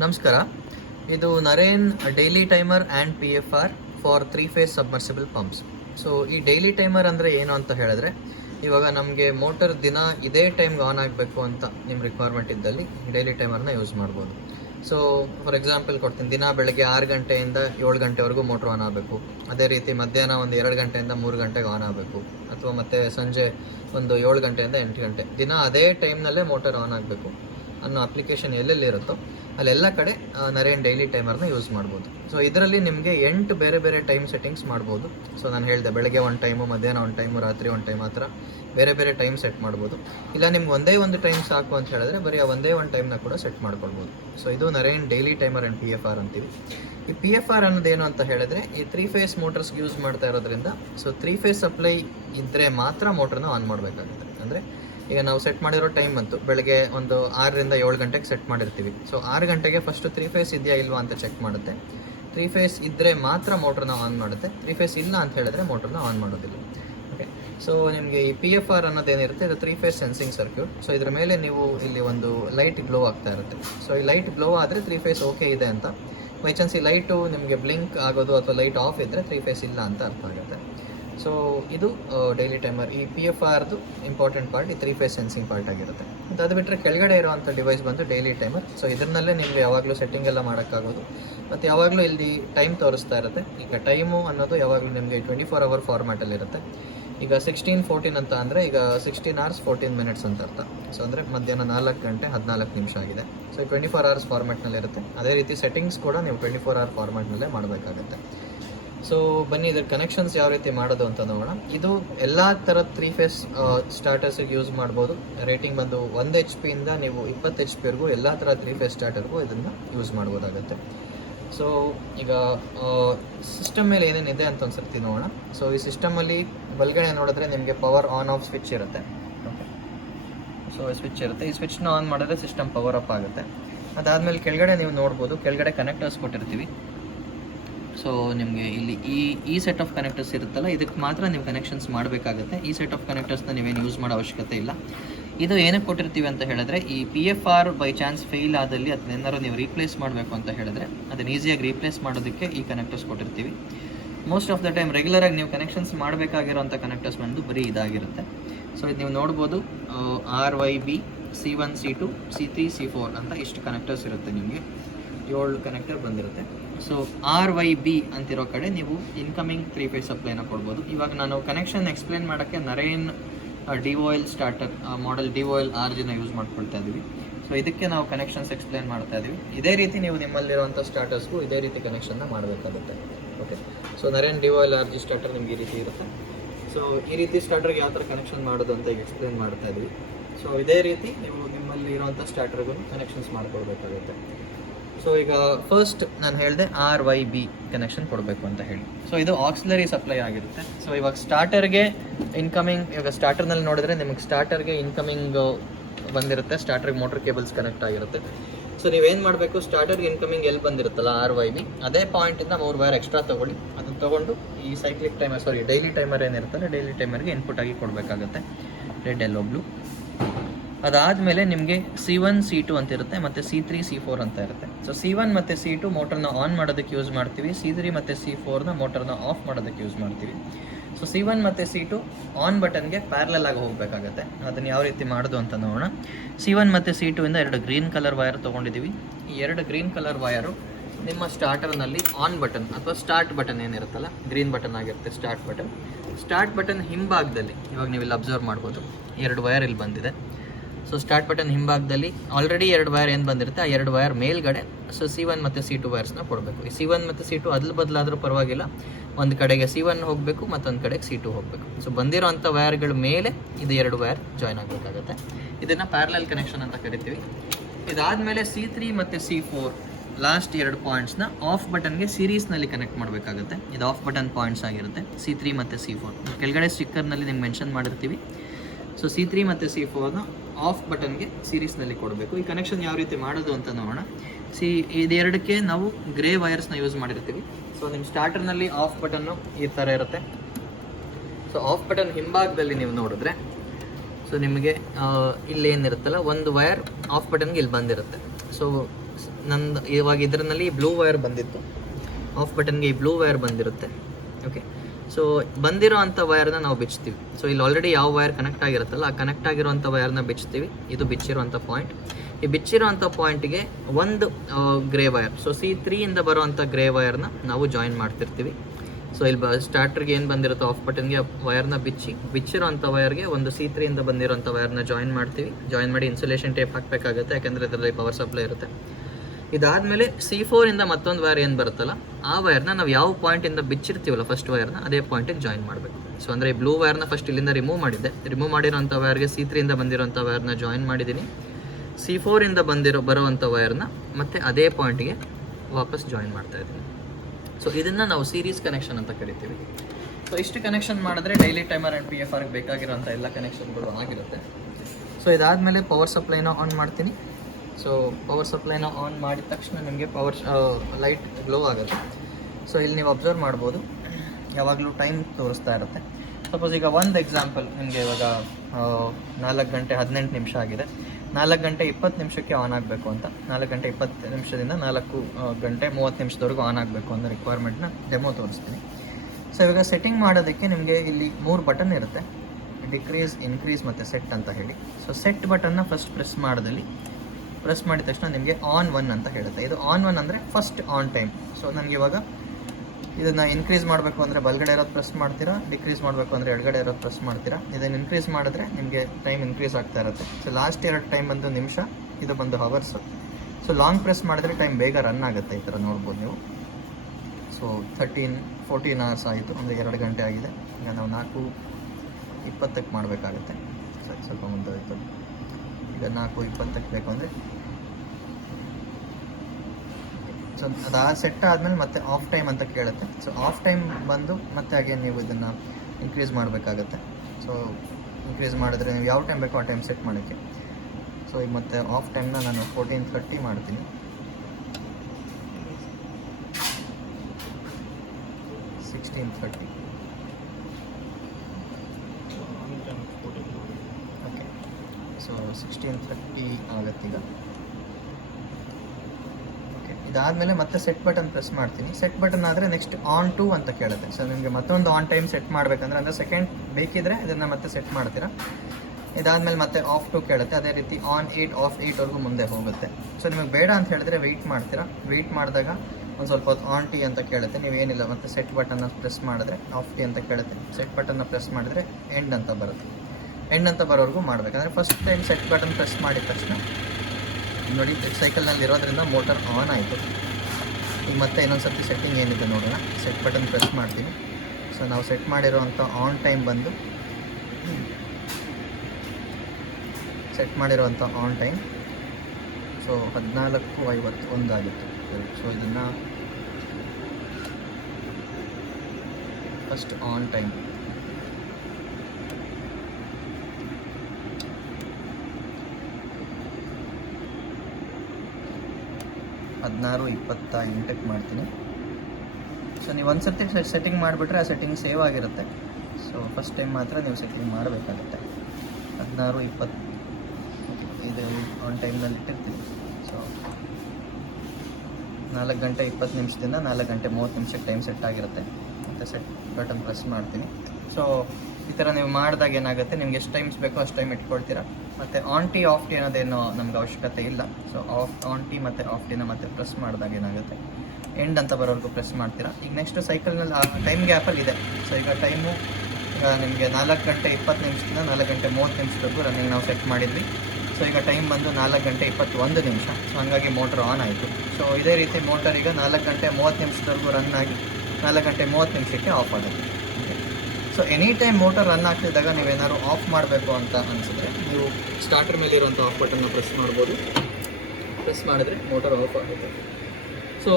ನಮಸ್ಕಾರ. ಇದು Naren daily timer and PFR for 3-phase submersible pumps. So ಈ ಡೈಲಿ ಟೈಮರ್ ಅಂದರೆ ಏನು ಅಂತ ಹೇಳಿದ್ರೆ, ಇವಾಗ ನಮಗೆ ಮೋಟರ್ ದಿನ ಇದೇ ಟೈಮ್ಗೆ ಆನ್ ಆಗಬೇಕು ಅಂತ ನಿಮ್ಮ ರಿಕ್ವೈರ್ಮೆಂಟ್ ಇದ್ದಲ್ಲಿ ಡೈಲಿ ಟೈಮರ್ನ ಯೂಸ್ ಮಾಡ್ಬೋದು. ಸೊ ಫಾರ್ ಎಕ್ಸಾಂಪಲ್ ಕೊಡ್ತೀನಿ, ದಿನ ಬೆಳಗ್ಗೆ 6 ಗಂಟೆಯಿಂದ 7 ಗಂಟೆವರೆಗೂ ಮೋಟ್ರ್ ಆನ್ ಆಗಬೇಕು. ಅದೇ ರೀತಿ ಮಧ್ಯಾಹ್ನ ಒಂದು 2 ಗಂಟೆಯಿಂದ 3 ಗಂಟೆಗೆ ಆನ್ ಆಗಬೇಕು, ಅಥವಾ ಮತ್ತು ಸಂಜೆ ಒಂದು 7 ಗಂಟೆಯಿಂದ 8 ಗಂಟೆ ದಿನ ಅದೇ ಟೈಮ್ನಲ್ಲೇ ಮೋಟರ್ ಆನ್ ಆಗಬೇಕು ಅನ್ನೋ ಅಪ್ಲಿಕೇಶನ್ ಎಲ್ಲೆಲ್ಲಿರುತ್ತೋ ಅಲ್ಲೆಲ್ಲ ಕಡೆ ನರೇನ್ ಡೈಲಿ ಟೈಮರ್ನ ಯೂಸ್ ಮಾಡ್ಬೋದು. ಸೊ ಇದರಲ್ಲಿ ನಿಮಗೆ 8 ಬೇರೆ ಬೇರೆ ಟೈಮ್ ಸೆಟ್ಟಿಂಗ್ಸ್ ಮಾಡ್ಬೋದು. ಸೊ ನಾನು ಹೇಳಿದೆ, ಬೆಳಗ್ಗೆ ಒಂದು ಟೈಮು, ಮಧ್ಯಾಹ್ನ ಒಂದು ಟೈಮು, ರಾತ್ರಿ ಒಂದು ಟೈಮ್, ಆ ಥರ ಬೇರೆ ಬೇರೆ ಟೈಮ್ ಸೆಟ್ ಮಾಡ್ಬೋದು. ಇಲ್ಲ ನಿಮ್ಗೆ ಒಂದೇ ಒಂದು ಟೈಮ್ ಸಾಕು ಅಂತ ಹೇಳಿದ್ರೆ ಬರೀ ಒಂದೇ ಒಂದು ಟೈಮ್ನ ಕೂಡ ಸೆಟ್ ಮಾಡ್ಕೊಳ್ಬೋದು. ಸೊ ಇದು Naren daily timer and PFR ಅಂತೀವಿ. ಈ PFR ಅನ್ನೋದೇನು ಅಂತ ಹೇಳಿದ್ರೆ, ಈ 3-phase ಮೋಟರ್ಸ್ಗೆ ಯೂಸ್ ಮಾಡ್ತಾ ಇರೋದ್ರಿಂದ, ಸೊ 3-phase ಸಪ್ಲೈ ಇದ್ದರೆ ಮಾತ್ರ ಮೋಟ್ರನ್ನ ಆನ್ ಮಾಡಬೇಕಾಗುತ್ತೆ. ಅಂದರೆ ಈಗ ನಾವು ಸೆಟ್ ಮಾಡಿರೋ ಟೈಮ್ ಬಂತು, ಬೆಳಗ್ಗೆ ಒಂದು 6ರಿಂದ 7 ಗಂಟೆಗೆ ಸೆಟ್ ಮಾಡಿರ್ತೀವಿ. ಸೊ 6 ಗಂಟೆಗೆ ಫಸ್ಟು 3-phase ಇದೆಯಾ ಇಲ್ವಾ ಅಂತ ಚೆಕ್ ಮಾಡುತ್ತೆ. 3-phase ಇದ್ದರೆ ಮಾತ್ರ ಮೋಟ್ರನ್ನ ಆನ್ ಮಾಡುತ್ತೆ. 3-phase ಇಲ್ಲ ಅಂತ ಹೇಳಿದ್ರೆ ಮೋಟ್ರನ್ನ ಆನ್ ಮಾಡೋದಿಲ್ಲ. ಓಕೆ, ಸೊ ನಿಮಗೆ ಈ PFR ಅನ್ನೋದೇನಿರುತ್ತೆ, ಇದು 3-phase ಸೆನ್ಸಿಂಗ್ ಸರ್ಕ್ಯೂಟ್. ಸೊ ಇದ್ರ ಮೇಲೆ ನೀವು ಇಲ್ಲಿ ಒಂದು ಲೈಟ್ ಗ್ಲೋ ಆಗ್ತಾ ಇರುತ್ತೆ. ಸೊ ಈ ಲೈಟ್ ಗ್ಲೋ ಆದರೆ 3-phase ಓಕೆ ಇದೆ ಅಂತ. ಬೈ ಚಾನ್ಸ್ ಈ ಲೈಟು ನಿಮಗೆ ಬ್ಲಿಂಕ್ ಆಗೋದು ಅಥವಾ ಲೈಟ್ ಆಫ್ ಇದ್ದರೆ 3-phase ಇಲ್ಲ ಅಂತ ಅರ್ಥ ಆಗುತ್ತೆ. ಸೊ ಇದು ಡೈಲಿ ಟೈಮರ್. ಈ PFRದು ಇಂಪಾರ್ಟೆಂಟ್ ಪಾರ್ಟ್ ಈ 3-phase ಸೆನ್ಸಿಂಗ್ ಪಾರ್ಟ್ ಆಗಿರುತ್ತೆ. ಮತ್ತು ಅದು ಬಿಟ್ಟರೆ ಕೆಳಗಡೆ ಇರೋವಂಥ ಡಿವೈಸ್ ಬಂದು ಡೈಲಿ ಟೈಮರ್. ಸೊ ಇದರಲ್ಲೇ ನಿಮಗೆ ಯಾವಾಗಲೂ ಸೆಟ್ಟಿಂಗ್ ಎಲ್ಲ ಮಾಡೋಕ್ಕಾಗೋದು, ಮತ್ತು ಯಾವಾಗಲೂ ಇಲ್ಲಿ ಟೈಮ್ ತೋರಿಸ್ತಾ ಇರುತ್ತೆ. ಈಗ ಟೈಮು ಅನ್ನೋದು ಯಾವಾಗಲೂ ನಿಮಗೆ 24 hour ಫಾರ್ಮ್ಯಾಟಲ್ಲಿರುತ್ತೆ. ಈಗ 16:14 ಅಂತ ಅಂದರೆ ಈಗ 16 hours 14 minutes ಅಂತ ಅರ್ಥ. ಸೊ ಅಂದರೆ ಮಧ್ಯಾಹ್ನ 4 ಗಂಟೆ 14 ನಿಮಿಷ ಆಗಿದೆ. So 24 hours ಫಾರ್ಮ್ಯಾಟ್ನಲ್ಲಿರುತ್ತೆ. ಅದೇ ರೀತಿ ಸೆಟ್ಟಿಂಗ್ಸ್ ಕೂಡ ನೀವು 24 hour ಫಾರ್ಮ್ಯಾಟ್ನಲ್ಲೇ ಮಾಡಬೇಕಾಗುತ್ತೆ. ಸೊ ಬನ್ನಿ, ಇದರ ಕನೆಕ್ಷನ್ಸ್ ಯಾವ ರೀತಿ ಮಾಡೋದು ಅಂತ ನೋಡೋಣ. ಇದು ಎಲ್ಲ ಥರದ 3-phase ಸ್ಟಾರ್ಟರ್ಸಿಗೆ ಯೂಸ್ ಮಾಡ್ಬೋದು. ರೇಟಿಂಗ್ ಬಂದು 1 HP ಇಂದ ನೀವು 20 HP ಎಲ್ಲ ಥರ 3-phase ಸ್ಟಾರ್ಟರ್ಗೂ ಇದನ್ನು ಯೂಸ್ ಮಾಡ್ಬೋದಾಗುತ್ತೆ. ಸೊ ಈಗ ಸಿಸ್ಟಮ್ ಮೇಲೆ ಏನೇನಿದೆ ಅಂತ ಒಂದು ಸರ್ತಿ ನೋಡೋಣ. ಸೊ ಈ ಸಿಸ್ಟಮಲ್ಲಿ ಬಲಗಡೆ ನೋಡಿದ್ರೆ ನಿಮಗೆ ಪವರ್ ಆನ್ ಆಫ್ ಸ್ವಿಚ್ ಇರುತ್ತೆ. ಓಕೆ, ಸೊ ಸ್ವಿಚ್ ಇರುತ್ತೆ. ಈ ಸ್ವಿಚ್ನ ಆನ್ ಮಾಡಿದ್ರೆ ಸಿಸ್ಟಮ್ ಪವರ್ ಅಪ್ ಆಗುತ್ತೆ. ಅದಾದಮೇಲೆ ಕೆಳಗಡೆ ನೀವು ನೋಡ್ಬೋದು, ಕೆಳಗಡೆ ಕನೆಕ್ಟರ್ಸ್ ಕೊಟ್ಟಿರ್ತೀವಿ. ಸೊ ನಿಮಗೆ ಇಲ್ಲಿ ಈ ಸೆಟ್ ಆಫ್ ಕನೆಕ್ಟರ್ಸ್ ಇರುತ್ತಲ್ಲ, ಇದಕ್ಕೆ ಮಾತ್ರ ನೀವು ಕನೆಕ್ಷನ್ಸ್ ಮಾಡಬೇಕಾಗುತ್ತೆ. ಈ ಸೆಟ್ ಆಫ್ ಕನೆಕ್ಟರ್ಸ್ನ ನೀವೇನು ಯೂಸ್ ಮಾಡೋ ಅವಶ್ಯಕತೆ ಇಲ್ಲ. ಇದು ಏನಕ್ಕೆ ಕೊಟ್ಟಿರ್ತೀವಿ ಅಂತ ಹೇಳಿದ್ರೆ, ಈ PFR ಬೈ ಚಾನ್ಸ್ ಫೇಲ್ ಆದಲ್ಲಿ ಅದನ್ನೇನಾದ್ರು ನೀವು ರೀಪ್ಲೇಸ್ ಮಾಡಬೇಕು ಅಂತ ಹೇಳಿದ್ರೆ ಅದನ್ನು ಈಸಿಯಾಗಿ ರೀಪ್ಲೇಸ್ ಮಾಡೋದಕ್ಕೆ ಈ ಕನೆಕ್ಟರ್ಸ್ ಕೊಟ್ಟಿರ್ತೀವಿ. ಮೋಸ್ಟ್ ಆಫ್ ದ ಟೈಮ್ ರೆಗ್ಯುಲರಾಗಿ ನೀವು ಕನೆಕ್ಷನ್ಸ್ ಮಾಡಬೇಕಾಗಿರೋಂಥ ಕನೆಕ್ಟರ್ಸ್ ಬಂದು ಬರೀ ಇದಾಗಿರುತ್ತೆ. ಸೊ ಇದು ನೀವು ನೋಡ್ಬೋದು, RYB C1 C2 C3 C4 ಅಂತ ಇಷ್ಟು ಕನೆಕ್ಟರ್ಸ್ ಇರುತ್ತೆ. ನಿಮಗೆ 7 ಕನೆಕ್ಟರ್ ಬಂದಿರುತ್ತೆ. ಸೊ RYB ಅಂತಿರೋ ಕಡೆ ನೀವು ಇನ್ಕಮಿಂಗ್ 3-phase ಸಪ್ಲೈನ ಕೊಡ್ಬೋದು. ಇವಾಗ ನಾನು ಕನೆಕ್ಷನ್ ಎಕ್ಸ್ಪ್ಲೇನ್ ಮಾಡೋಕ್ಕೆ Naren DOL starter model DOL RGನ ಯೂಸ್ ಮಾಡ್ಕೊಳ್ತಾ ಇದ್ದೀವಿ. ಸೊ ಇದಕ್ಕೆ ನಾವು ಕನೆಕ್ಷನ್ಸ್ ಎಕ್ಸ್ಪ್ಲೇನ್ ಮಾಡ್ತಾ ಇದ್ದೀವಿ. ಇದೇ ರೀತಿ ನೀವು ನಿಮ್ಮಲ್ಲಿರುವಂಥ ಸ್ಟಾರ್ಟರ್ಸ್ಗೂ ಇದೇ ರೀತಿ ಕನೆಕ್ಷನ್ನ ಮಾಡಬೇಕಾಗುತ್ತೆ. Okay, so Naren DOL RG starter ನಿಮ್ಗೆ ಈ ರೀತಿ ಇರುತ್ತೆ. ಸೊ ಈ ರೀತಿ ಸ್ಟಾರ್ಟರ್ಗೆ ಯಾವ ಥರ ಕನೆಕ್ಷನ್ ಮಾಡೋದು ಅಂತ ಈಗ ಎಕ್ಸ್ಪ್ಲೇನ್ ಮಾಡ್ತಾ ಇದ್ದೀವಿ. ಸೊ ಇದೇ ರೀತಿ ನೀವು ನಿಮ್ಮಲ್ಲಿ ಇರುವಂಥ ಸ್ಟಾರ್ಟರ್ಗೂ ಕನೆಕ್ಷನ್ಸ್ ಮಾಡ್ಕೊಳ್ಬೇಕಾಗುತ್ತೆ. ಸೊ ಈಗ ಫಸ್ಟ್ ನಾನು ಹೇಳಿದೆ RYB ಕನೆಕ್ಷನ್ ಕೊಡಬೇಕು ಅಂತ ಹೇಳಿ. ಸೊ ಇದು ಆಕ್ಸಿಲರಿ ಸಪ್ಲೈ ಆಗಿರುತ್ತೆ. ಸೊ ಇವಾಗ ಸ್ಟಾರ್ಟರ್ಗೆ ಇನ್ಕಮಿಂಗ್, ಇವಾಗ ಸ್ಟಾರ್ಟರ್ನಲ್ಲಿ ನೋಡಿದ್ರೆ ನಿಮಗೆ ಸ್ಟಾರ್ಟರ್ಗೆ ಇನ್ಕಮಿಂಗ್ ಬಂದಿರುತ್ತೆ, ಸ್ಟಾರ್ಟರ್ಗೆ ಮೋಟರ್ ಕೇಬಲ್ಸ್ ಕನೆಕ್ಟ್ ಆಗಿರುತ್ತೆ. ಸೊ ನೀವೇನು ಮಾಡಬೇಕು, ಸ್ಟಾರ್ಟರ್ಗೆ ಇನ್ಕಮಿಂಗ್ ಎಲ್ಲಿ ಬಂದಿರುತ್ತಲ್ಲ RYB, ಅದೇ ಪಾಯಿಂಟಿಂದ 3 ವೈರ್ ಎಕ್ಸ್ಟ್ರಾ ತೊಗೊಳ್ಳಿ. ಅದನ್ನು ತೊಗೊಂಡು ಈ ಸೈಕ್ಲಿಕ್ ಟೈಮರ್, ಡೈಲಿ ಟೈಮರ್ ಏನಿರುತ್ತಲ್ಲ, ಡೈಲಿ ಟೈಮರ್ಗೆ ಇನ್ಪುಟ್ ಆಗಿ ಕೊಡಬೇಕಾಗುತ್ತೆ. Red, yellow, blue. ಅದಾದಮೇಲೆ ನಿಮಗೆ C1 C2 ಅಂತ ಇರುತ್ತೆ, ಮತ್ತು C3 C4 ಅಂತ ಇರುತ್ತೆ. ಸೊ C1 ಮತ್ತು C2 ಮೋಟರ್ನ ಆನ್ ಮಾಡೋದಕ್ಕೆ ಯೂಸ್ ಮಾಡ್ತೀವಿ. C3 ಮತ್ತು C4ನ ಮೋಟರ್ನ ಆಫ್ ಮಾಡೋದಕ್ಕೆ ಯೂಸ್ ಮಾಡ್ತೀವಿ. ಸೊ C1 ಮತ್ತು C2 ಆನ್ ಬಟನ್ಗೆ ಪ್ಯಾರಲಲ್ ಆಗಿ ಹೋಗಬೇಕಾಗತ್ತೆ. ಅದನ್ನು ಯಾವ ರೀತಿ ಮಾಡೋದು ಅಂತ ನೋಡೋಣ. C1 ಮತ್ತು C2 ಇಂದ 2 ಗ್ರೀನ್ ಕಲರ್ ವೈರ್ ತೊಗೊಂಡಿದ್ದೀವಿ. ಈ 2 ಗ್ರೀನ್ ಕಲರ್ ವೈರು ನಿಮ್ಮ ಸ್ಟಾರ್ಟರ್ನಲ್ಲಿ ಆನ್ ಬಟನ್ ಅಥವಾ ಸ್ಟಾರ್ಟ್ ಬಟನ್ ಏನಿರುತ್ತಲ್ಲ, ಗ್ರೀನ್ ಬಟನ್ ಆಗಿರುತ್ತೆ ಸ್ಟಾರ್ಟ್ ಬಟನ್ ಹಿಂಭಾಗದಲ್ಲಿ ಇವಾಗ ನೀವು ಇಲ್ಲಿ ಅಬ್ಸರ್ವ್ ಮಾಡ್ಬೋದು, 2 ವೈರ್ ಇಲ್ಲಿ ಬಂದಿದೆ. ಸೊ ಸ್ಟಾರ್ಟ್ ಬಟನ್ ಹಿಂಭಾಗದಲ್ಲಿ ಆಲ್ರೆಡಿ 2 ವೈರ್ ಏನು ಬಂದಿರುತ್ತೆ, ಆ 2 ವೈರ್ ಮೇಲ್ಗಡೆ ಸೊ C1 ಮತ್ತು C2 ವೈರ್ಸ್ನ ಕೊಡಬೇಕು. ಈ C1 ಮತ್ತು C2 ಅದಲು ಬದಲಾದರೂ ಪರವಾಗಿಲ್ಲ, ಒಂದು ಕಡೆಗೆ C1 ಹೋಗಬೇಕು, ಮತ್ತೊಂದು ಕಡೆಗೆ C2 ಹೋಗಬೇಕು. ಸೊ ಬಂದಿರೋ ಅಂಥ ವೈರ್ಗಳ ಮೇಲೆ ಇದು 2 ವೈರ್ ಜಾಯ್ನ್ ಆಗಬೇಕಾಗುತ್ತೆ. ಇದನ್ನು ಪ್ಯಾರಲಲ್ ಕನೆಕ್ಷನ್ ಅಂತ ಕರಿತೀವಿ. ಇದಾದಮೇಲೆ C3 ಮತ್ತು C4 ಲಾಸ್ಟ್ 2 ಪಾಯಿಂಟ್ಸ್ನ ಆಫ್ ಬಟನ್ಗೆ ಸೀರೀಸ್ನಲ್ಲಿ ಕನೆಕ್ಟ್ ಮಾಡಬೇಕಾಗುತ್ತೆ. ಇದು ಆಫ್ ಬಟನ್ ಪಾಯಿಂಟ್ಸ್ ಆಗಿರುತ್ತೆ, C3 ಮತ್ತು C4. ಕೆಳಗಡೆ ಸ್ಟಿಕ್ಕರ್ನಲ್ಲಿ ನಿಮ್ಗೆ ಮೆನ್ಷನ್ ಮಾಡಿರ್ತೀವಿ. ಸೊ C3 ಮತ್ತು C4ನ ಆಫ್ ಬಟನ್ಗೆ ಸೀರೀಸ್ನಲ್ಲಿ ಕೊಡಬೇಕು. ಈ ಕನೆಕ್ಷನ್ ಯಾವ ರೀತಿ ಮಾಡೋದು ಅಂತ ನೋಡೋಣ. ಇದೆರಡಕ್ಕೆ ನಾವು ಗ್ರೇ ವೈರ್ಸ್ನ ಯೂಸ್ ಮಾಡಿರ್ತೀವಿ. ಸೊ ನಿಮ್ಮ ಸ್ಟಾರ್ಟರ್ನಲ್ಲಿ ಆಫ್ ಬಟನ್ನು ಈ ಥರ ಇರುತ್ತೆ. ಸೊ ಆಫ್ ಬಟನ್ ಹಿಂಭಾಗದಲ್ಲಿ ನೀವು ನೋಡಿದ್ರೆ ಸೊ ನಿಮಗೆ ಇಲ್ಲೇನಿರುತ್ತಲ್ಲ, ಒಂದು ವೈರ್ ಆಫ್ ಬಟನ್ಗೆ ಇಲ್ಲಿ ಬಂದಿರುತ್ತೆ. ಸೊ ನಂದು ಇವಾಗ ಇದರಲ್ಲಿ ಬ್ಲೂ ವೈರ್ ಬಂದಿತ್ತು, ಆಫ್ ಬಟನ್ಗೆ ಈ ಬ್ಲೂ ವೈರ್ ಬಂದಿರುತ್ತೆ. ಓಕೆ, ಸೊ ಬಂದಿರೋ ಅಂಥ ವೈರ್ನ ನಾವು ಬಿಚ್ತೀವಿ. ಸೊ ಇಲ್ಲಿ ಆಲ್ರೆಡಿ ಯಾವ ವೈರ್ ಕನೆಕ್ಟ್ ಆಗಿರುತ್ತಲ್ಲ ಆ ಕನೆಕ್ಟ್ ಆಗಿರೋಂಥ ವೈರ್ನ ಬಿಚ್ತೀವಿ. ಇದು ಬಿಚ್ಚಿರೋಂಥ ಪಾಯಿಂಟ್. ಈ ಬಿಚ್ಚಿರೋಂಥ ಪಾಯಿಂಟಿಗೆ ಒಂದು ಗ್ರೇ ವೈರ್, ಸೊ C3 ಇಂದ ಬರೋವಂಥ ಗ್ರೇ ವೈರ್ನ ನಾವು ಜಾಯಿನ್ ಮಾಡ್ತಿರ್ತೀವಿ. ಸೊ ಇಲ್ಲಿ ಸ್ಟಾರ್ಟರ್ಗೆ ಏನು ಬಂದಿರುತ್ತೋ ಆಫ್ ಬಟನ್ಗೆ ವೈರ್ನ ಬಿಚ್ಚಿರೋಂಥ ವೈರ್ಗೆ ಒಂದು C3 ಇಂದ ಬಂದಿರೋಂಥ ವೈರ್ನ ಜಾಯಿನ್ ಮಾಡ್ತೀವಿ. ಜಾಯಿನ್ ಮಾಡಿ ಇನ್ಸುಲೇಷನ್ ಟೇಪ್ ಹಾಕಬೇಕಾಗುತ್ತೆ, ಯಾಕೆಂದರೆ ಇದರಲ್ಲಿ ಪವರ್ ಸಪ್ಲೈ ಇರುತ್ತೆ. ಇದಾದಮೇಲೆ C4 ಇಂದ ಮತ್ತೊಂದು ವೈರ್ ಏನು ಬರುತ್ತಲ್ಲ ಆ ವೈರ್ನ ನಾವು ಯಾವ ಪಾಯಿಂಟಿಂದ ಬಿಚ್ಚಿರ್ತೀವಲ್ಲ ಫಸ್ಟ್ ವೈರ್ನ ಅದೇ ಪಾಯಿಂಟಿಗೆ ಜಾಯಿನ್ ಮಾಡಬೇಕು. ಸೊ ಅಂದರೆ ಈ ಬ್ಲೂ ವೈರ್ನ ಫಸ್ಟ್ ಇಲ್ಲಿಂದ ರಿಮೂವ್ ಮಾಡಿದ್ದೆ. ರಿಮೂವ್ ಮಾಡಿರೋಂಥ ವೈರ್ಗೆ C3 ಇಂದ ಬಂದಿರೋಂಥ ವೈರ್ನ ಜಾಯಿನ್ ಮಾಡಿದ್ದೀನಿ. C4 ಇಂದ ಬರೋವಂಥ ವೈರ್ನ ಮತ್ತೆ ಅದೇ ಪಾಯಿಂಟಿಗೆ ವಾಪಸ್ ಜಾಯಿನ್ ಮಾಡ್ತಾ ಇದ್ದೀನಿ. ಸೊ ಇದನ್ನು ನಾವು ಸೀರೀಸ್ ಕನೆಕ್ಷನ್ ಅಂತ ಕರಿತೀವಿ. ಸೊ ಇಷ್ಟು ಕನೆಕ್ಷನ್ ಮಾಡಿದ್ರೆ ಡೈಲಿ ಟೈಮರ್ ಆ್ಯಂಡ್ PFRಗೆ ಬೇಕಾಗಿರೋಂಥ ಎಲ್ಲ ಕನೆಕ್ಷನ್ಗಳು ಆಗಿರುತ್ತೆ. ಸೊ ಇದಾದಮೇಲೆ ಪವರ್ ಸಪ್ಲೈನ ಆನ್ ಮಾಡ್ತೀನಿ. ಸೊ ಪವರ್ ಸಪ್ಲೈನ ಆನ್ ಮಾಡಿದ ತಕ್ಷಣ ನಿಮಗೆ ಪವರ್ ಲೈಟ್ ಗ್ಲೋ ಆಗುತ್ತೆ. ಸೊ ಇಲ್ಲಿ ನೀವು ಅಬ್ಸರ್ವ್ ಮಾಡ್ಬೋದು, ಯಾವಾಗಲೂ ಟೈಮ್ ತೋರಿಸ್ತಾ ಇರುತ್ತೆ. ಸಪೋಸ್ ಈಗ ಒಂದು ಎಕ್ಸಾಂಪಲ್ ನಿಮಗೆ ಇವಾಗ 4 ಗಂಟೆ 18 ನಿಮಿಷ ಆಗಿದೆ. 4 ಗಂಟೆ 20 ನಿಮಿಷಕ್ಕೆ ಆನ್ ಆಗಬೇಕು ಅಂತ, 4 ಗಂಟೆ 20 ನಿಮಿಷದಿಂದ 4 ಗಂಟೆ 30 ನಿಮಿಷದವರೆಗೂ ಆನ್ ಆಗಬೇಕು ಅನ್ನೋ ರಿಕ್ವೈರ್ಮೆಂಟ್ನ ಡೆಮೋ ತೋರಿಸ್ತೀನಿ. ಸೊ ಇವಾಗ ಸೆಟ್ಟಿಂಗ್ ಮಾಡೋದಕ್ಕೆ ನಿಮಗೆ ಇಲ್ಲಿ 3 ಬಟನ್ ಇರುತ್ತೆ, ಡಿಕ್ರೀಸ್, ಇನ್ಕ್ರೀಸ್ ಮತ್ತು ಸೆಟ್ ಅಂತ ಹೇಳಿ. ಸೊ ಸೆಟ್ ಬಟನ್ನ ಫಸ್ಟ್ ಪ್ರೆಸ್ ಮಾಡಿದ ತಕ್ಷಣ ನಿಮಗೆ ಆನ್ 1 ಅಂತ ಹೇಳುತ್ತೆ. ಇದು ಆನ್ 1 ಅಂದರೆ ಫಸ್ಟ್ ಆನ್ ಟೈಮ್. ಸೊ ನನಗೆ ಇವಾಗ ಇದನ್ನು ಇನ್ಕ್ರೀಸ್ ಮಾಡಬೇಕು ಅಂದರೆ ಬಲಗಡೆ ಇರೋದು ಪ್ರೆಸ್ ಮಾಡ್ತೀರಾ, ಡಿಕ್ರೀಸ್ ಮಾಡಬೇಕು ಅಂದರೆ ಎಡಗಡೆ ಇರೋದು ಪ್ರೆಸ್ ಮಾಡ್ತೀರಾ. ಇದನ್ನು ಇನ್ಕ್ರೀಸ್ ಮಾಡಿದ್ರೆ ನಿಮಗೆ ಟೈಮ್ ಇನ್ಕ್ರೀಸ್ ಆಗ್ತಾ ಇರುತ್ತೆ. ಸೊ ಲಾಸ್ಟ್ 2 ಟೈಮ್ ಬಂದು ನಿಮಿಷ, ಇದು ಬಂದು ಹವರ್ಸು. ಸೊ ಲಾಂಗ್ ಪ್ರೆಸ್ ಮಾಡಿದ್ರೆ ಟೈಮ್ ಬೇಗ ರನ್ ಆಗುತ್ತೆ, ಈ ಥರ ನೋಡ್ಬೋದು ನೀವು. ಸೊ 14 ಅವರ್ಸ್ ಆಯಿತು, ಅಂದರೆ 2 ಗಂಟೆ ಆಗಿದೆ. ಈಗ ನಾವು 4:20ಕ್ಕೆ ಮಾಡಬೇಕಾಗುತ್ತೆ. ಸರಿ, ಸ್ವಲ್ಪ ಮುಂದೆ ಆಯಿತು. ಈಗ 4:20ಕ್ಕೆ ಬೇಕು ಅಂದರೆ ಸೊ ಅದು ಸೆಟ್ ಆದಮೇಲೆ ಮತ್ತೆ ಆಫ್ ಟೈಮ್ ಅಂತ ಕೇಳುತ್ತೆ. ಸೊ ಆಫ್ ಟೈಮ್ ಬಂದು ಮತ್ತೆ ಹಾಗೆ ನೀವು ಇದನ್ನು ಇನ್ಕ್ರೀಸ್ ಮಾಡಬೇಕಾಗತ್ತೆ. ಸೊ ಇನ್ಕ್ರೀಸ್ ಮಾಡಿದ್ರೆ ನೀವು ಯಾವ ಟೈಮ್ ಬೇಕೋ ಆ ಟೈಮ್ ಸೆಟ್ ಮಾಡೋಕ್ಕೆ. ಸೊ ಈಗ ಮತ್ತೆ ಆಫ್ ಟೈಮ್ನ ನಾನು 14:30 ಮಾಡ್ತೀನಿ. 16:30. Okay, so 16:30 ಆಗುತ್ತೀಗ. ಇದಾದಮೇಲೆ ಮತ್ತೆ ಸೆಟ್ ಬಟನ್ ಪ್ರೆಸ್ ಮಾಡ್ತೀನಿ. ಸೆಟ್ ಬಟನ್ ಆದರೆ ನೆಕ್ಸ್ಟ್ ಆನ್ ಟು ಅಂತ ಕೇಳುತ್ತೆ. ಸೊ ನಿಮಗೆ ಮತ್ತೊಂದು ಆನ್ ಟೈಮ್ ಸೆಟ್ ಮಾಡಬೇಕಂದ್ರೆ ಅಂದರೆ ಸೆಕೆಂಡ್ ಬೇಕಿದ್ರೆ ಇದನ್ನು ಮತ್ತೆ ಸೆಟ್ ಮಾಡ್ತೀರಾ. ಇದಾದಮೇಲೆ ಮತ್ತೆ ಆಫ್ ಟು ಕೇಳುತ್ತೆ. ಅದೇ ರೀತಿ ಆನ್ 8 ಆಫ್ 8ವರೆಗೂ ಮುಂದೆ ಹೋಗುತ್ತೆ. ಸೊ ನಿಮಗೆ ಬೇಡ ಅಂತ ಹೇಳಿದ್ರೆ ವೆಯ್ಟ್ ಮಾಡ್ತೀರಾ. ವೆಯ್ಟ್ ಮಾಡಿದಾಗ ಒಂದು ಸ್ವಲ್ಪ ಹೊತ್ತು ಆನ್ ಟಿ ಅಂತ ಕೇಳುತ್ತೆ. ನೀವೇನಿಲ್ಲ ಮತ್ತೆ ಸೆಟ್ ಬಟನ್ನ ಪ್ರೆಸ್ ಮಾಡಿದ್ರೆ ಆಫ್ ಟಿ ಅಂತ ಕೇಳುತ್ತೆ. ಸೆಟ್ ಬಟನ್ನ ಪ್ರೆಸ್ ಮಾಡಿದ್ರೆ ಎಂಡ್ ಅಂತ ಬರುತ್ತೆ. ಎಂಡ್ ಅಂತ ಬರೋವರೆಗೂ ಮಾಡಬೇಕಂದ್ರೆ first time set button press ಮಾಡಿದ ತಕ್ಷಣ ನೋಡಿ ಸೈಕಲ್ನಲ್ಲಿ ಇರೋದ್ರಿಂದ ಮೋಟರ್ ಆನ್ ಆಯಿತು. ಈಗ ಮತ್ತೆ ಇನ್ನೊಂದು ಸರ್ತಿ ಸೆಟ್ಟಿಂಗ್ ಏನಿದೆ ನೋಡೋಣ. ಸೆಟ್ ಬಟನ್ ಪ್ರೆಸ್ ಮಾಡ್ತೀನಿ. ಸೊ ನಾವು ಸೆಟ್ ಮಾಡಿರೋವಂಥ ಆನ್ ಟೈಮ್ ಬಂದು ಆನ್ ಟೈಮ್ ಸೊ 14:51 ಆಗಿತ್ತು. ಸೊ ಇದನ್ನು ಫಸ್ಟ್ ಆನ್ ಟೈಮ್ ಹದಿನಾರು 28ಕ್ಕೆ ಮಾಡ್ತೀನಿ. ಸೊ ನೀವು ಒಂದು ಸರ್ತಿ ಸೆಟ್ಟಿಂಗ್ ಮಾಡಿಬಿಟ್ರೆ ಆ ಸೆಟ್ಟಿಂಗ್ ಸೇವ್ ಆಗಿರುತ್ತೆ. ಸೊ ಫಸ್ಟ್ ಟೈಮ್ ಮಾತ್ರ ನೀವು ಸೆಟ್ಟಿಂಗ್ ಮಾಡಬೇಕಾಗುತ್ತೆ. 16:20 ಇದು ಆನ್ ಟೈಮ್ನಲ್ಲಿ ಇಟ್ಟಿರ್ತೀವಿ. ಸೊ 4 ಗಂಟೆ 20 ನಿಮಿಷದಿಂದ 4 ಗಂಟೆ 30 ನಿಮಿಷಕ್ಕೆ ಟೈಮ್ ಸೆಟ್ ಆಗಿರುತ್ತೆ. ಮತ್ತು ಸೆಟ್ ಬಟನ್ ಪ್ರೆಸ್ ಮಾಡ್ತೀನಿ. ಸೊ ಈ ಥರ ನೀವು ಮಾಡಿದಾಗ ಏನಾಗುತ್ತೆ, ನಿಮ್ಗೆ ಎಷ್ಟು ಟೈಮ್ಸ್ ಬೇಕೋ ಅಷ್ಟು ಟೈಮ್ ಇಟ್ಕೊಳ್ತೀರಾ. ಮತ್ತು ಆನ್ ಟಿ ಆಫ್ ಟಿ ಅನ್ನೋದೇನೋ ನಮ್ಗೆ ಅವಶ್ಯಕತೆ ಇಲ್ಲ. ಸೊ ಆನ್ ಟಿ ಮತ್ತು ಆಫ್ ಟಿನ ಮತ್ತೆ ಪ್ರೆಸ್ ಮಾಡಿದಾಗ ಏನಾಗುತ್ತೆ, ಎಂಡ್ ಅಂತ ಬರೋವರೆಗೂ ಪ್ರೆಸ್ ಮಾಡ್ತೀರಾ. ಈಗ ನೆಕ್ಸ್ಟ್ ಸೈಕಲ್ನಲ್ಲಿ ಆ ಟೈಮ್ ಗ್ಯಾಪಲ್ಲಿ ಇದೆ. ಸೊ ಈಗ ಟೈಮು ಈಗ ನಿಮಗೆ 4 ಗಂಟೆ 20 ನಿಮಿಷದಿಂದ 4 ಗಂಟೆ 30 ನಿಮಿಷದವರೆಗೂ ರನ್ನಿಂಗ್ ನಾವು ಸೆಟ್ ಮಾಡಿದ್ವಿ. ಸೊ ಈಗ ಟೈಮ್ ಬಂದು 4 ಗಂಟೆ 21 ನಿಮಿಷ. ಸೊ ಹಾಗಾಗಿ ಮೋಟ್ರ್ ಆನ್ ಆಯಿತು. ಸೊ ಇದೇ ರೀತಿ ಮೋಟರ್ ಈಗ 4 ಗಂಟೆ 30 ನಿಮಿಷದವರೆಗೂ ರನ್ ಆಗಿ 4 ಗಂಟೆ 30 ನಿಮಿಷಕ್ಕೆ ಆಫ್ ಆಗುತ್ತೆ. So any time motor run ಆಗ್ತಿದ್ದಾಗ ನೀವೇನಾದ್ರು ಆಫ್ ಮಾಡಬೇಕು ಅಂತ ಅನಿಸಿದ್ರೆ ನೀವು ಸ್ಟಾರ್ಟರ್ ಮೇಲೆ ಇರುವಂಥ ಆಫ್ ಬಟನ್ನ ಪ್ರೆಸ್ ಮಾಡ್ಬೋದು. ಪ್ರೆಸ್ ಮಾಡಿದ್ರೆ ಮೋಟರ್ ಆಫ್ ಆಗುತ್ತೆ. ಸೊ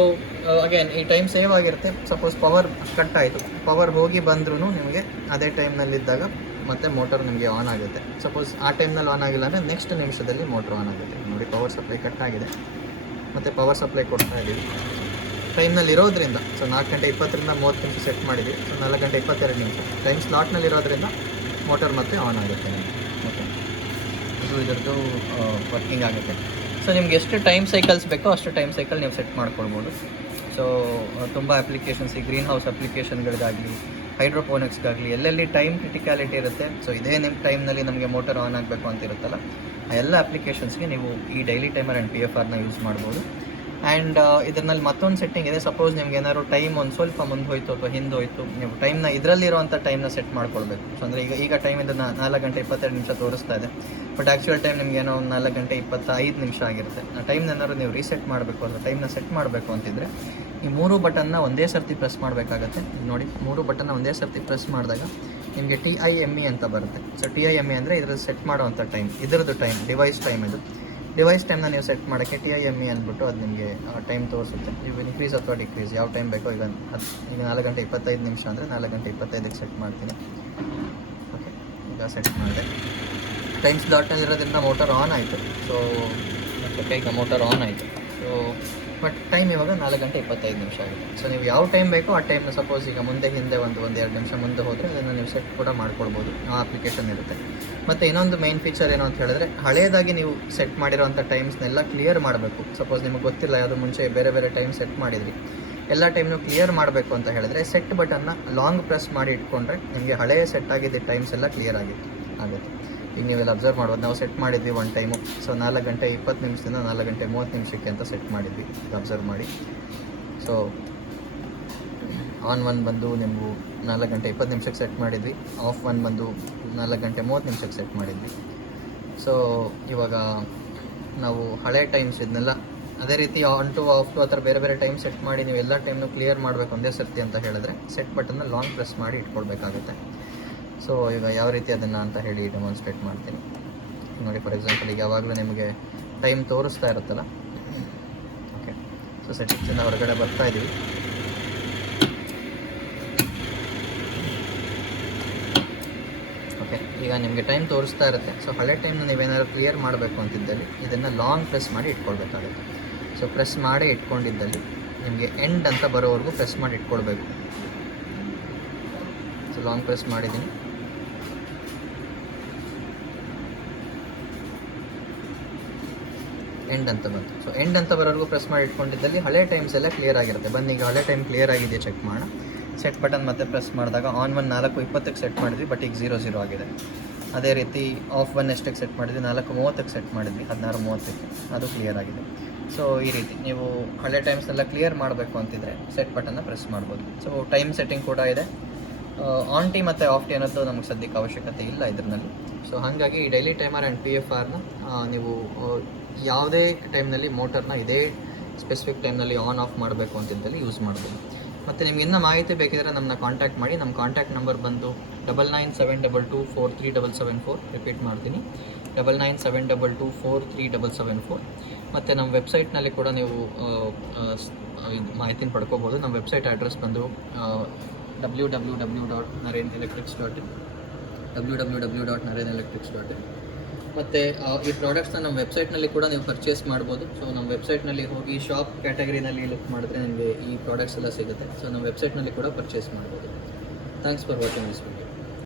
ಅಗೇನ್ ಈ ಟೈಮ್ ಸೇವ್ ಆಗಿರುತ್ತೆ. ಸಪೋಸ್ ಪವರ್ ಕಟ್ ಆಯಿತು, ಪವರ್ ಹೋಗಿ ಬಂದ್ರೂ ನಿಮಗೆ ಅದೇ ಟೈಮ್ನಲ್ಲಿದ್ದಾಗ ಮತ್ತೆ ಮೋಟರ್ ನಿಮಗೆ ಆನ್ ಆಗುತ್ತೆ. ಸಪೋಸ್ ಆ ಟೈಮ್ನಲ್ಲಿ ಆನ್ ಆಗಿಲ್ಲ ಅಂದರೆ ನೆಕ್ಸ್ಟ್ ನಿಮಿಷದಲ್ಲಿ ಮೋಟರ್ ಆನ್ ಆಗುತ್ತೆ. ನೋಡಿ ಪವರ್ ಸಪ್ಲೈ ಕಟ್ ಆಗಿದೆ, ಮತ್ತು ಪವರ್ ಸಪ್ಲೈ ಕೊಡ್ತಾ ಇದ್ದೀವಿ ಟೈಮ್ನಲ್ಲಿ ಇರೋದ್ರಿಂದ. ಸೊ 4 ಗಂಟೆ 20ರಿಂದ 30 ನಿಮಿಷ ಸೆಟ್ ಮಾಡಿದ್ವಿ. ಸೊ 4 ಗಂಟೆ 22 ನಿಮಿಷ ಟೈಮ್ ಸ್ಲಾಟ್ನಲ್ಲಿ ಇರೋದ್ರಿಂದ ಮೋಟರ್ ಮತ್ತೆ ಆನ್ ಆಗುತ್ತೆ. ಓಕೆ, ಇದು ಇದರದ್ದು ವರ್ಕಿಂಗ್ ಆಗುತ್ತೆ. ಸೊ ಸೊ ನಿಮ್ಗೆ ಎಷ್ಟು ಟೈಮ್ ಸೈಕಲ್ಸ್ ಬೇಕೋ ಅಷ್ಟು ಟೈಮ್ ಸೈಕಲ್ ನೀವು ಸೆಟ್ ಮಾಡ್ಕೊಳ್ಬೋದು. ಸೊ ತುಂಬ ಅಪ್ಲಿಕೇಶನ್ಸ್, ಈ ಗ್ರೀನ್ ಹೌಸ್ ಅಪ್ಲಿಕೇಶನ್ಗಳಿಗಾಗಲಿ, ಹೈಡ್ರೋಪೋನಿಕ್ಸ್ಗಾಗಲಿ, ಎಲ್ಲೆಲ್ಲಿ ಟೈಮ್ ಕ್ರಿಟಿಕ್ಯಾಲಿಟಿ ಇರುತ್ತೆ, ಸೊ ಇದೇ ನಿಮ್ಮ ಟೈಮ್ನಲ್ಲಿ ನಮಗೆ ಮೋಟರ್ ಆನ್ ಆಗಬೇಕು ಅಂತ ಇರುತ್ತಲ್ಲ, ಆ ಎಲ್ಲ ಅಪ್ಲಿಕೇಶನ್ಸ್ಗೆ ನೀವು ಈ ಡೈಲಿ ಟೈಮರ್ ಆ್ಯಂಡ್ PFRನ ಯೂಸ್ ಮಾಡ್ಬೋದು. ಆ್ಯಂಡ್ ಇದರಲ್ಲಿ ಮತ್ತೊಂದು ಸೆಟ್ಟಿಂಗ್ ಇದೆ. ಸಪೋಸ್ ನಿಮ್ಗೆ ಏನಾದ್ರು ಟೈಮ್ ಒಂದು ಸ್ವಲ್ಪ ಮುಂದೆ ಹೋಯಿತು ಅಥವಾ ಹಿಂದೆ ಹೋಯಿತು, ನೀವು ಟೈಮ್ನ ಇದರಲ್ಲಿರೋವಂಥ ಟೈಮ್ನ ಸೆಟ್ ಮಾಡ್ಕೊಳ್ಬೇಕು. ಸೊ ಅಂದರೆ ಈಗ ಟೈಮ್ ಇದನ್ನು 4 ಗಂಟೆ 22 ನಿಮಿಷ ತೋರಿಸ್ತಾ ಇದೆ, ಬಟ್ ಆ್ಯಕ್ಚುಯಲ್ ಟೈಮ್ ನಿಮ್ಗೆ ಏನೋ ಒಂದು 4 ಗಂಟೆ 25 ನಿಮಿಷ ಆಗಿರುತ್ತೆ. ಆ ಟೈಮ್ನ ಏನಾದ್ರು ನೀವು ರೀಸೆಟ್ ಮಾಡಬೇಕು ಅಥವಾ ಟೈಮ್ನ ಸೆಟ್ ಮಾಡಬೇಕು ಅಂತಿದ್ರೆ ಈ 3 ಬಟನ್ನ ಒಂದೇ ಸರ್ತಿ ಪ್ರೆಸ್ ಮಾಡಬೇಕಾಗತ್ತೆ. ನೋಡಿ, 3 ಬಟನ್ನ ಒಂದೇ ಸರ್ತಿ ಪ್ರೆಸ್ ಮಾಡಿದಾಗ ನಿಮಗೆ TIME ಅಂತ ಬರುತ್ತೆ. ಸೊ TIME ಅಂದರೆ ಇದ್ರದ್ದು ಸೆಟ್ ಮಾಡೋವಂಥ ಟೈಮ್, ಇದರದ್ದು ಟೈಮ್, ಡಿವೈಸ್ ಟೈಮ್. ಇದು ಡಿವೈಸ್ ಟೈಮ್ನ ನೀವು ಸೆಟ್ ಮಾಡೋಕ್ಕೆ TIME ಅಂದ್ಬಿಟ್ಟು ಅದು ನಿಮಗೆ ಟೈಮ್ ತೋರಿಸುತ್ತೆ. ನೀವು ಇನ್ಕ್ರೀಸ್ ಅಥವಾ ಡಿಕ್ರೀಸ್ ಯಾವ ಟೈಮ್ ಬೇಕೋ, ಈಗ 4 ಗಂಟೆ 25 ನಿಮಿಷ ಅಂದರೆ 4 ಗಂಟೆ 25ಕ್ಕೆ ಸೆಟ್ ಮಾಡ್ತೀನಿ. ಓಕೆ, ಈಗ ಸೆಟ್ ಮಾಡಿದೆ. ಟೈಮ್ ಸ್ಲಾಟ್ನಲ್ಲಿರೋದ್ರಿಂದ ಮೋಟರ್ ಆನ್ ಆಯಿತು. ಸೊ ಓಕೆ, ಈಗ ಮೋಟರ್ ಆನ್ ಆಯಿತು. ಸೊ ಬಟ್ ಟೈಮ್ ಇವಾಗ 4 ಗಂಟೆ 25 ನಿಮಿಷ ಆಗಿದೆ. ಸೊ ನೀವು ಯಾವ ಟೈಮ್ ಬೇಕೋ ಆ ಟೈಮ್ನ, ಸಪೋಸ್ ಈಗ ಮುಂದೆ ಹಿಂದೆ ಒಂದು 2 ನಿಮಿಷ ಮುಂದೆ ಹೋದರೆ ಅದನ್ನು ನೀವು ಸೆಟ್ ಕೂಡ ಮಾಡ್ಕೊಳ್ಬೋದು. ಆ ಅಪ್ಲಿಕೇಶನ್ ಇರುತ್ತೆ. ಮತ್ತು ಇನ್ನೊಂದು ಮೈನ್ ಫೀಚರ್ ಏನು ಅಂತ ಹೇಳಿದ್ರೆ, ಹಳೇದಾಗಿ ನೀವು ಸೆಟ್ ಮಾಡಿರೋವಂಥ ಟೈಮ್ಸ್ನೆಲ್ಲ ಕ್ಲಿಯರ್ ಮಾಡಬೇಕು. ಸಪೋಸ್ ನಿಮಗೆ ಗೊತ್ತಿಲ್ಲ, ಯಾವುದು ಮುಂಚೆ ಬೇರೆ ಟೈಮ್ ಸೆಟ್ ಮಾಡಿದ್ರಿ, ಎಲ್ಲ ಟೈಮ್ನು ಕ್ಲಿಯರ್ ಮಾಡಬೇಕು ಅಂತ ಹೇಳಿದ್ರೆ ಸೆಟ್ ಬಟನ್ನ ಲಾಂಗ್ ಪ್ರೆಸ್ ಮಾಡಿ ಇಟ್ಕೊಂಡ್ರೆ ನಿಮಗೆ ಹಳೆಯ ಸೆಟ್ ಆಗಿದ್ದ ಟೈಮ್ಸ್ ಎಲ್ಲ ಕ್ಲಿಯರ್ ಆಗುತ್ತೆ. ಈಗ ನೀವೆಲ್ಲ ಅಬ್ಸರ್ವ್ ಮಾಡ್ಬೋದು, ನಾವು ಸೆಟ್ ಮಾಡಿದ್ವಿ ಒಂದು ಟೈಮು. ಸೊ 4 ಗಂಟೆ 20 ನಿಮಿಷದಿಂದ 4 ಗಂಟೆ 30 ನಿಮಿಷಕ್ಕೆ ಅಂತ ಸೆಟ್ ಮಾಡಿದ್ವಿ, ಅಬ್ಸರ್ವ್ ಮಾಡಿ. ಸೊ ಆನ್ 1 ಬಂದು ನೀವು 4 ಗಂಟೆ 20 ನಿಮಿಷಕ್ಕೆ ಸೆಟ್ ಮಾಡಿದ್ವಿ, ಆಫ್ 1 ಬಂದು 4 ಗಂಟೆ 30 ನಿಮಿಷಕ್ಕೆ ಸೆಟ್ ಮಾಡಿದ್ವಿ. ಸೊ ಇವಾಗ ನಾವು ಹಳೆ ಟೈಮ್ಸ್ ಇದನ್ನೆಲ್ಲ ಅದೇ ರೀತಿ ಆನ್ ಟು ಆಫ್ ಟು ಆ ಥರ ಬೇರೆ ಟೈಮ್ ಸೆಟ್ ಮಾಡಿ ನೀವು ಎಲ್ಲ ಟೈಮ್ನು ಕ್ಲಿಯರ್ ಮಾಡಬೇಕು ಒಂದೇ ಸರ್ತಿ ಅಂತ ಹೇಳಿದ್ರೆ ಸೆಟ್ ಬಟನ್ನ ಲಾಂಗ್ ಪ್ರೆಸ್ ಮಾಡಿ ಇಟ್ಕೊಳ್ಬೇಕಾಗುತ್ತೆ. ಸೊ ಈಗ ಯಾವ ರೀತಿ ಅದನ್ನು ಅಂತ ಹೇಳಿ ಡೆಮಾನ್ಸ್ಟ್ರೇಟ್ ಮಾಡ್ತೀನಿ. ನೋಡಿ, ಫಾರ್ ಎಕ್ಸಾಂಪಲ್ ಈಗ ಯಾವಾಗಲೂ ನಿಮಗೆ ಟೈಮ್ ತೋರಿಸ್ತಾ ಇರುತ್ತಲ್ಲ. ಓಕೆ, ಸೊ ಸೆಟ್ಟಿಂಗ್ಸಿಂದ ಹೊರಗಡೆ ಬರ್ತಾ ಇದ್ದೀವಿ. ಓಕೆ, ಈಗ ನಿಮಗೆ ಟೈಮ್ ತೋರಿಸ್ತಾ ಇರುತ್ತೆ. ಸೊ ಹಳೆ ಟೈಮ್ನ ನೀವೇನಾದ್ರು ಕ್ಲಿಯರ್ ಮಾಡಬೇಕು ಅಂತಿದ್ದಲ್ಲಿ ಇದನ್ನು ಲಾಂಗ್ ಪ್ರೆಸ್ ಮಾಡಿ ಇಟ್ಕೊಳ್ಬೇಕಾಗುತ್ತೆ. ಸೊ ಪ್ರೆಸ್ ಮಾಡಿ ಇಟ್ಕೊಂಡಿದ್ದಲ್ಲಿ ನಿಮಗೆ ಎಂಡ್ ಅಂತ ಬರೋವರೆಗೂ ಪ್ರೆಸ್ ಮಾಡಿ ಇಟ್ಕೊಳ್ಬೇಕು. ಸೊ ಲಾಂಗ್ ಪ್ರೆಸ್ ಮಾಡಿದ್ದೀನಿ. ಎಂಡ್ ಅಂತ ಬಂತು. ಸೊ ಎಂಡ್ ಅಂತ ಬರೋವರೆಗೂ ಪ್ರೆಸ್ ಮಾಡಿ ಇಟ್ಕೊಂಡಿದ್ದಲ್ಲಿ ಹಳೆ ಟೈಮ್ಸ್ ಎಲ್ಲ ಕ್ಲಿಯರ್ ಆಗಿರುತ್ತೆ. ಬನ್ನಿ, ಈಗ ಹಳೆ ಟೈಮ್ ಕ್ಲಿಯರ್ ಆಗಿದೆಯಾ ಚೆಕ್ ಮಾಡೋಣ. ಸೆಟ್ ಬಟನ್ ಮತ್ತೆ ಪ್ರೆಸ್ ಮಾಡಿದಾಗ ಆನ್ 1 4:20ಕ್ಕೆ ಸೆಟ್ ಮಾಡಿದ್ವಿ, ಬಟ್ ಈಗ 00 ಆಗಿದೆ. ಅದೇ ರೀತಿ ಆಫ್ 1 ಎಷ್ಟಕ್ಕೆ ಸೆಟ್ ಮಾಡಿದ್ವಿ, 4:30ಕ್ಕೆ ಸೆಟ್ ಮಾಡಿದ್ವಿ, 16:30ಕ್ಕೆ, ಅದು ಕ್ಲಿಯರ್ ಆಗಿದೆ. ಸೊ ಈ ರೀತಿ ನೀವು ಹಳೆ ಟೈಮ್ಸ್ನೆಲ್ಲ ಕ್ಲಿಯರ್ ಮಾಡಬೇಕು ಅಂತಿದ್ರೆ ಸೆಟ್ ಬಟನ್ನ ಪ್ರೆಸ್ ಮಾಡ್ಬೋದು. ಸೊ ಟೈಮ್ ಸೆಟ್ಟಿಂಗ್ ಕೂಡ ಇದೆ. ಆನ್ ಟಿ ಮತ್ತು ಆಫ್ ಟಿ ಅನ್ನೋದು ನಮಗೆ ಸದ್ಯಕ್ಕೆ ಅವಶ್ಯಕತೆ ಇಲ್ಲ ಇದರಲ್ಲಿ. ಸೊ ಹಾಗಾಗಿ ಈ ಡೈಲಿ ಟೈಮರ್ ಆ್ಯಂಡ್ PFRನ ನೀವು ಯಾವುದೇ ಟೈಮ್ನಲ್ಲಿ ಮೋಟರ್ನ ಇದೇ ಸ್ಪೆಸಿಫಿಕ್ ಟೈಮ್ನಲ್ಲಿ ಆನ್ ಆಫ್ ಮಾಡಬೇಕು ಅಂತಿದ್ದಲ್ಲಿ ಯೂಸ್ ಮಾಡ್ಬೋದು. ಮತ್ತು ನಿಮ್ಗೆ ಇನ್ನೂ ಮಾಹಿತಿ ಬೇಕಿದ್ರೆ ನಮ್ಮನ್ನ ಕಾಂಟ್ಯಾಕ್ಟ್ ಮಾಡಿ. ನಮ್ಮ ಕಾಂಟ್ಯಾಕ್ಟ್ ನಂಬರ್ ಬಂದು 9972243774. ರಿಪೀಟ್ ಮಾಡ್ತೀನಿ, 9972243774. ಮತ್ತು ನಮ್ಮ ವೆಬ್ಸೈಟ್ನಲ್ಲಿ ಕೂಡ ನೀವು ಮಾಹಿತಿನ ಪಡ್ಕೋಬೋದು. ನಮ್ಮ ವೆಬ್ಸೈಟ್ ಅಡ್ರೆಸ್ ಬಂದು www.narenelectrics.in. ಮತ್ತು ಈ ಪ್ರಾಡಕ್ಟ್ಸ್ನ ನಮ್ಮ ವೆಬ್ಸೈಟ್ನಲ್ಲಿ ಕೂಡ ನೀವು ಪರ್ಚೇಸ್ ಮಾಡ್ಬೋದು. ಸೊ ನಮ್ಮ ವೆಬ್ಸೈಟ್ನಲ್ಲಿ ಹೋಗಿ ಶಾಪ್ ಕ್ಯಾಟಗರಿನಲ್ಲಿ ಲುಕ್ ಮಾಡಿದ್ರೆ ನಿಮಗೆ ಈ ಪ್ರಾಡಕ್ಟ್ಸ್ ಎಲ್ಲ ಸಿಗುತ್ತೆ. ಸೊ ನಮ್ಮ ವೆಬ್ಸೈಟ್ನಲ್ಲಿ ಕೂಡ ಪರ್ಚೇಸ್ ಮಾಡ್ಬೋದು. Thanks for watching this video.